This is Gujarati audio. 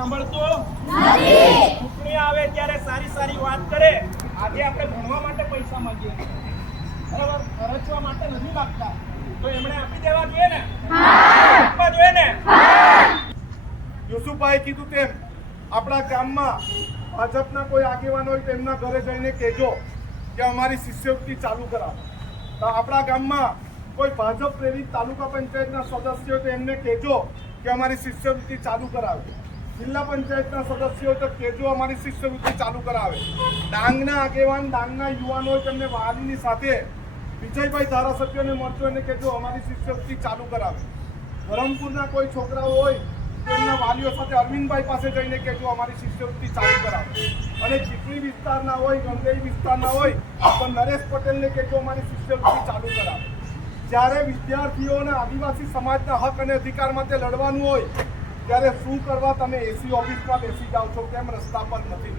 સાંભળતો નથી. ચૂંટણી આવે ત્યારે સારી સારી વાત કરે. આજે આપણે ભણવા માટે પૈસા માંગીએ બરાબર, ખર્ચવા માટે નથી લાગતા, તો એમણે આપી દેવા જોઈએ ને? આપવા જોઈએ ને? યુસુફભાઈ કીધું તેમ આપણા ગામમાં ભાજપના કોઈ આગેવાન હોય તો એમના ઘરે જઈને કહેજો કે અમારી શિષ્યવૃત્તિ ચાલુ કરાવો. તો આપણા ગામમાં કોઈ ભાજપ પ્રેરિત તાલુકા પંચાયતના સદસ્યો તો એમને કહેજો કે અમારી શિષ્યવૃત્તિ ચાલુ કરાવે. જિલ્લા પંચાયતના સદસ્યો તો કહેજો અમારી શિષ્યવૃત્તિ ચાલુ કરાવે. ડાંગના આગેવાન, ડાંગના યુવાનો તેમને વાલીની સાથે વિજયભાઈ ધારાસભ્યોને મળજો અને કહેજો અમારી શિષ્યવૃત્તિ ચાલુ કરાવે. ધરમપુરના કોઈ છોકરાઓ હોય તો એમના વાલીઓ સાથે અરવિંદભાઈ પાસે જઈને કહેજો અમારી શિષ્યવૃત્તિ ચાલુ કરાવે. અને ચીખલી વિસ્તારના હોય, ગંગેઈ વિસ્તારના હોય તો નરેશ પટેલને કહેજો અમારી શિષ્યવૃત્તિ ચાલુ કરાવે. જ્યારે વિદ્યાર્થીઓ અને આદિવાસી સમાજના હક અને અધિકાર માટે લડવાનું હોય ત્યારે શું કરવા તમે એસી ઓફિસમાં બેસી જાઓ છો, કેમ રસ્તા પર નથી?